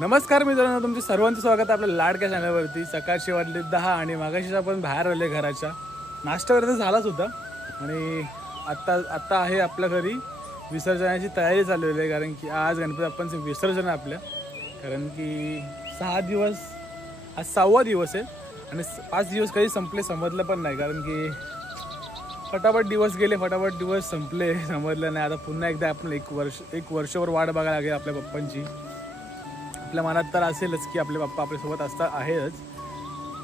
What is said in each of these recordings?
नमस्कार मित्रांनो, तुमचे सर्वांचं स्वागत आहे आपल्या लाडक्या चॅनलवरती। सकाळचे वाजले 10 आणि मागाशीच आपण बाहेर आले घराच्या। नाश्ता वगैरे झालाच होता आणि आता आहे आपल्या घरी विसर्जनाची तयारी चालू आहे, कारण की आज गणपती बाप्पांचं विसर्जन आहे आपल्या। कारण की 6 दिवस, आज 6वा दिवस आहे आणि 5 दिवस कधी संपले समजलं पण नाही, कारण की फटाफट दिवस गेले, फटाफट दिवस संपले, समजलं नाही। आता पुन्हा एकदा आपण एक वर्षभर वाट बघायला लागेल आपल्या बाप्पांची। आपल्या मनात तर असेलच की आपले बाप्पा आपल्यासोबत असतात आहेच।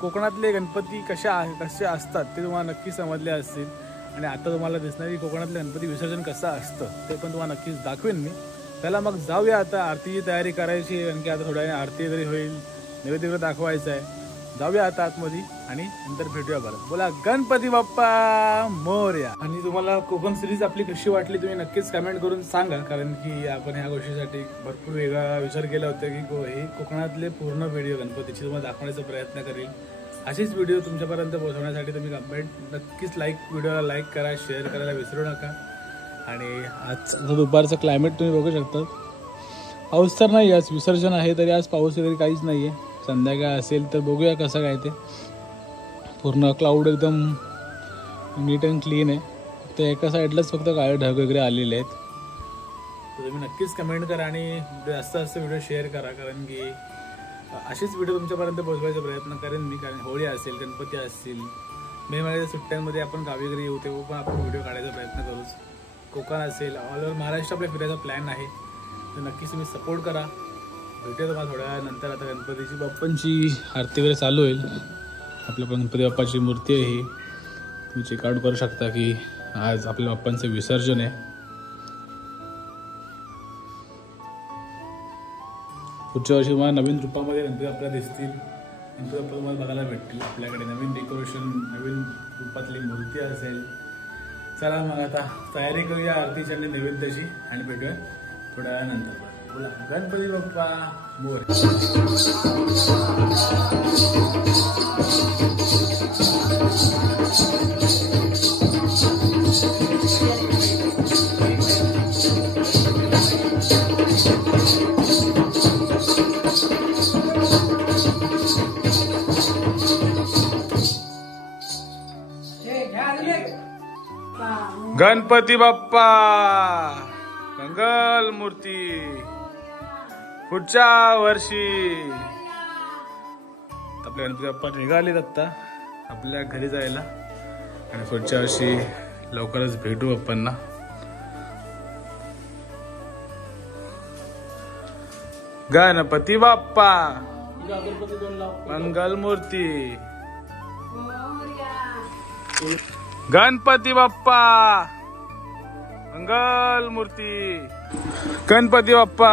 कोकणातले गणपती कसे असतात ते तुम्हाला नक्की समजले असतील आणि आता तुम्हाला दिसणार की कोकणातले गणपती विसर्जन कसं असतं ते पण तुम्हाला नक्कीच दाखवेन मी। त्याला मग जाऊया, आता आरतीची तयारी करायची आहे, कारण की आता थोड्या वेळाने आरती तरी होईल, नैवेद्य दाखवायचं आहे। जाऊया आता आतमध्ये आणि नंतर भेटूया परत। बोला गणपती बाप्पा मोरया। आणि तुम्हाला कोकण सिरीज आपली कशी वाटली तुम्ही नक्कीच कमेंट करून सांगा, कारण की आपण ह्या गोष्टीसाठी भरपूर वेगळा विचार केला होता की हे कोकणातले पूर्ण व्हिडिओ गणपतीची तुम्हाला दाखवण्याचा प्रयत्न करेल। अशीच व्हिडिओ तुमच्यापर्यंत पोहोचवण्यासाठी तुम्ही कमेंट नक्कीच व्हिडिओला लाईक करा, शेअर करायला विसरू नका। आणि आज दुपारचं क्लायमेट तुम्ही बघू शकता, पाऊस तर नाही, आज विसर्जन आहे तरी आज पाऊस वगैरे काहीच नाही आहे। संध्याकाळ असेल तर बघूया कसं काय ते। पूर्ण क्लाउड एकदम नीट अँड क्लीन आहे, फक्त एका साईडलाच फक्त काळे ढग वगैरे आलेले आहेत। तर तुम्ही नक्कीच कमेंट करा आणि जास्त व्हिडिओ शेअर करा, कारण की अशीच व्हिडिओ तुमच्यापर्यंत पोहोचवायचा प्रयत्न करेन मी। कारण होळी असेल, गणपती असतील, मे महिन्याच्या सुट्ट्यांमध्ये आपण गावी घरी येऊ तेव्हा पण आपण व्हिडिओ काढायचा प्रयत्न करूच। कोकण असेल, ऑल ओव्हर महाराष्ट्र आपल्या फिरायचा प्लॅन आहे, तर नक्कीच तुम्ही सपोर्ट करा। भेटूया तुम्हाला थोड्या वेळानंतर। आता गणपतीची बाप्पांची आरती वगैरे चालू होईल। आपल्या गणपती बाप्पाची मूर्ती आहे ही, तुम्ही चेकआउट करू शकता की आज आपल्या बाप्पांचं विसर्जन आहे। पुढच्या वर्षी तुम्हाला नवीन रूपामध्ये गणपती बाप्पा दिसतील, गणपती बाप्पा तुम्हाला बघायला भेटतील। आपल्याकडे नवीन डेकोरेशन, नवीन रूपातली मूर्ती असेल। चला मग आता तयारी करूया आरतीची आणि नैवेद्याची आणि भेटूया थोड्या वेळानंतर। बोला गणपती बाप्पा मोरया। गणपती बाप्पा मंगल मूर्ती पुढच्या वर्षी। आपल्या गणपती बाप्पा निघालेत आता आपल्या घरी जायला आणि पुढच्या वर्षी लवकरच भेटू बाप्पांना। गणपती बाप्पा मंगल मूर्ती। गणपती बाप्पा मंगल मूर्ती। गणपती बाप्पा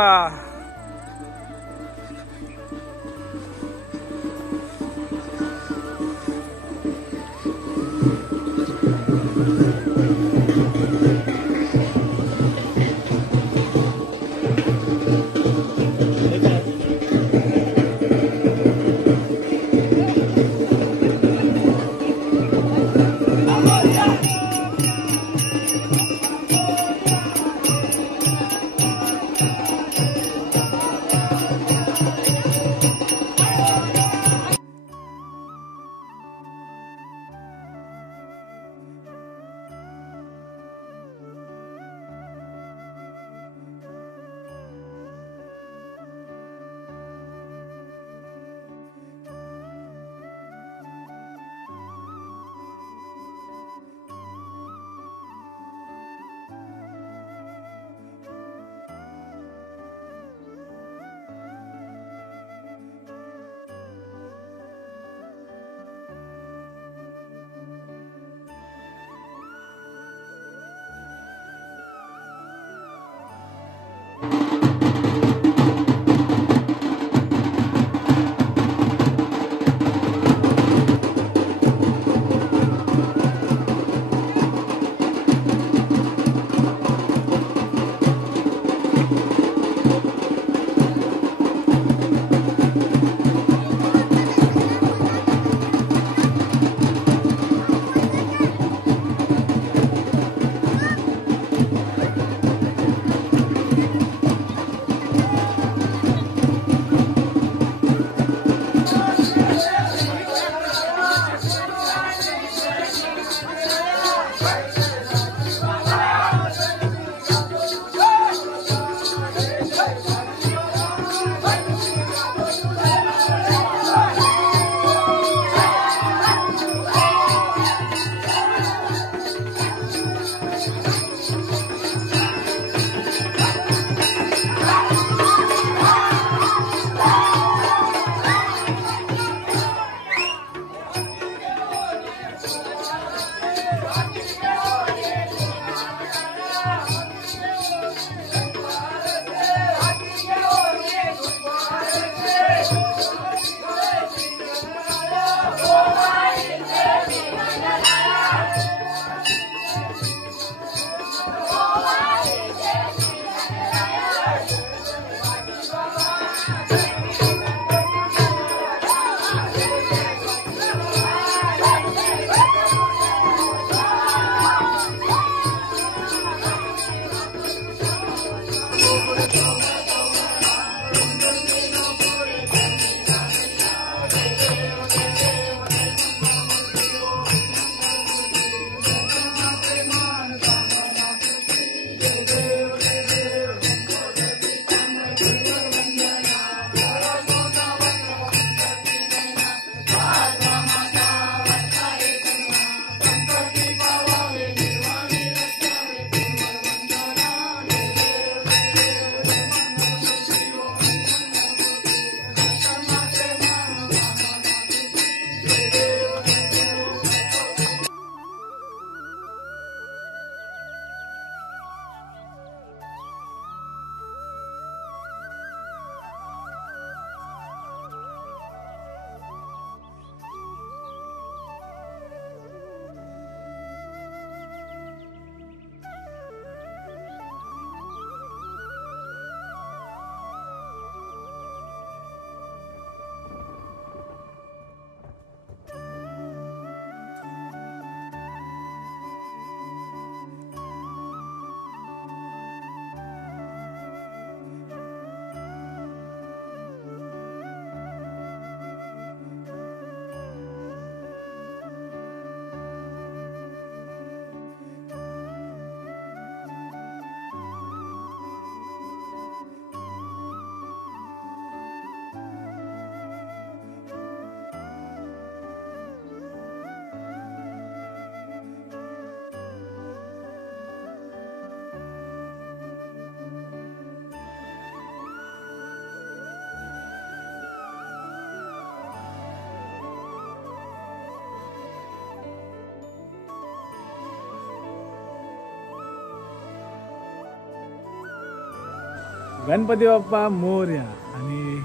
गणपती बाप्पा मोरया. आणि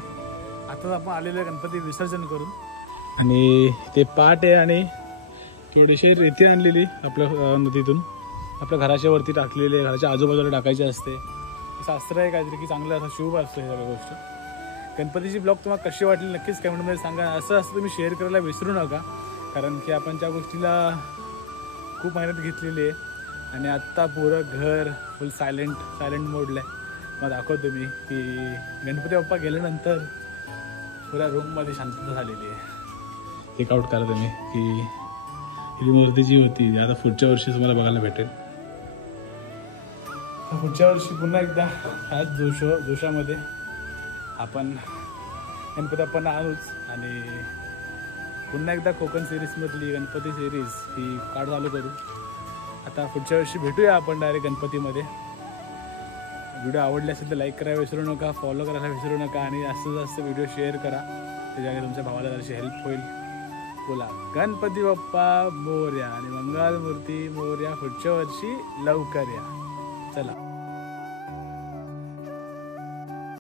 आताच आपण आलेलं गणपती विसर्जन करून आणि ते पाट आहे आणि थोडीशी रेती आणलेली आपल्या नदीतून आपल्या घराच्या वरती टाकलेली आहे. घराच्या आजूबाजूला टाकायची असते. शास्त्र आहे काहीतरी की चांगलं असं शुभ असतं हे सगळ्या गोष्ट. गणपतीची ब्लॉग तुम्हाला कशी वाटली नक्कीच कमेंटमध्ये सांगा. असं तुम्ही शेअर करायला विसरू नका कारण की आपण त्या गोष्टीला खूप मेहनत घेतलेली आहे. आणि आत्ता पुरं घर फुल सायलेंट मोडलं आहे. मग दाखवतो मी की गणपती बाप्पा गेल्यानंतर पुऱ्या रूममध्ये शांतता झालेली आहे. चेकआउट करा तुम्ही की ही मूर्ती जी होती आता पुढच्या वर्षी तुम्हाला बघायला भेटेल. पुढच्या वर्षी पुन्हा एकदा ह्याच जोशामध्ये आपण गणपती बाप्पांना आणूच आणि पुन्हा एकदा कोकण सिरीजमधली गणपती सिरीज ही चालू करू. आता पुढच्या वर्षी भेटूया आपण डायरेक्ट गणपतीमध्ये. व्हिडिओ आवडले असेल तर लाईक करायला विसरू नका, फॉलो करायला विसरू नका आणि जास्त व्हिडिओ शेअर करा. त्याच्याने तुमच्या भावाला जराशी हेल्प होईल. बोला गणपती बाप्पा मोरया आणि मंगलमूर्ती मोरया पुढच्या वर्षी लवकर या. चला.